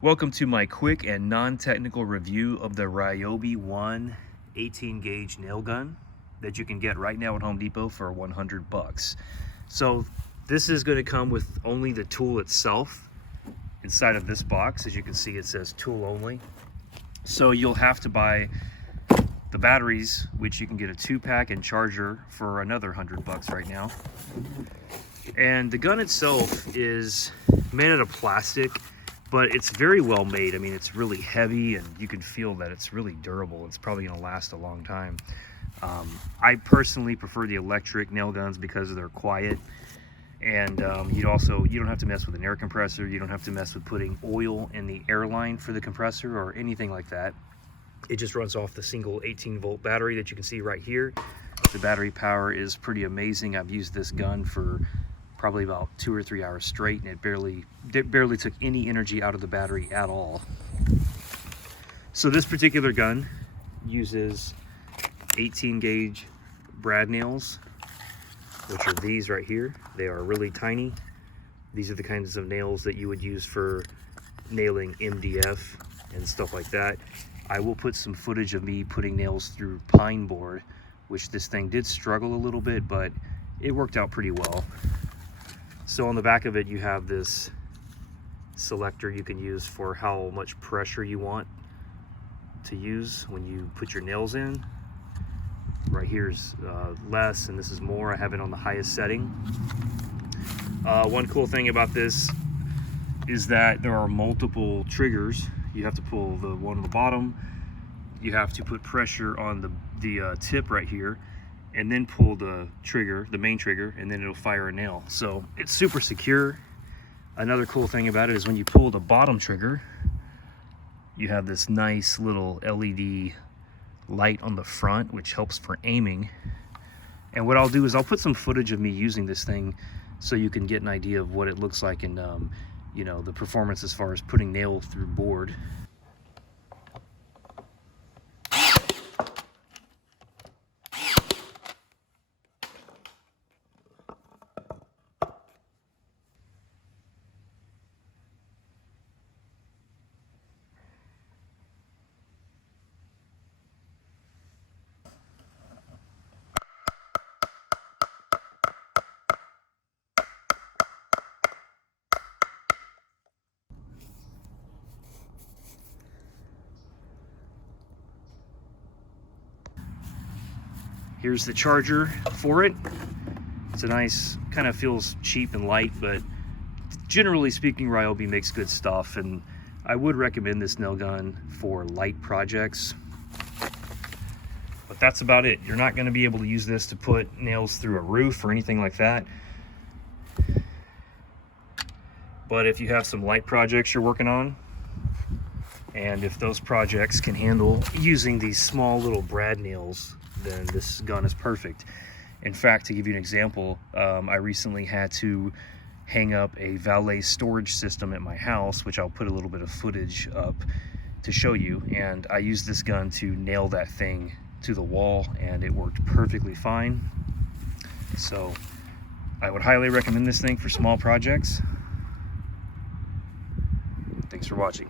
Welcome to my quick and non-technical review of the Ryobi 1 18 gauge nail gun that you can get right now at Home Depot for 100 bucks. So this is going to come with only the tool itself inside of this box. As you can see, it says tool only. So you'll have to buy the batteries, which you can get a 2-pack and charger for another 100 bucks right now. And the gun itself is made out of plastic, but it's very well made. I mean, it's really heavy and you can feel that it's really durable. It's probably gonna last a long time. I personally prefer the electric nail guns because they're quiet. And you don't have to mess with an air compressor. You don't have to mess with putting oil in the air line for the compressor or anything like that. It just runs off the single 18-volt battery that you can see right here. The battery power is pretty amazing. I've used this gun for probably about 2 or 3 hours straight, and it barely took any energy out of the battery at all. So this particular gun uses 18 gauge brad nails, which are these right here. They are really tiny. These are the kinds of nails that you would use for nailing MDF and stuff like that. I will put some footage of me putting nails through pine board, which this thing did struggle a little bit, but it worked out pretty well. So on the back of it, you have this selector you can use for how much pressure you want to use when you put your nails in. Right here's less, and this is more. I have it on the highest setting. One cool thing about this is that there are multiple triggers. You have to pull the one on the bottom. You have to put pressure on the tip right here, and then pull the trigger, the main trigger, and then it'll fire a nail. So it's super secure. Another cool thing about it is when you pull the bottom trigger, you have this nice little LED light on the front, which helps for aiming. And what I'll do is I'll put some footage of me using this thing so you can get an idea of what it looks like and you know, the performance as far as putting nails through board. Here's the charger for it. It's a nice, kind of feels cheap and light, but generally speaking, Ryobi makes good stuff, and I would recommend this nail gun for light projects. But that's about it. You're not going to be able to use this to put nails through a roof or anything like that. But if you have some light projects you're working on, and if those projects can handle using these small little brad nails, then this gun is perfect. In fact, to give you an example, I recently had to hang up a valet storage system at my house, which I'll put a little bit of footage up to show you, and I used this gun to nail that thing to the wall, and it worked perfectly fine. So I would highly recommend this thing for small projects. Thanks for watching.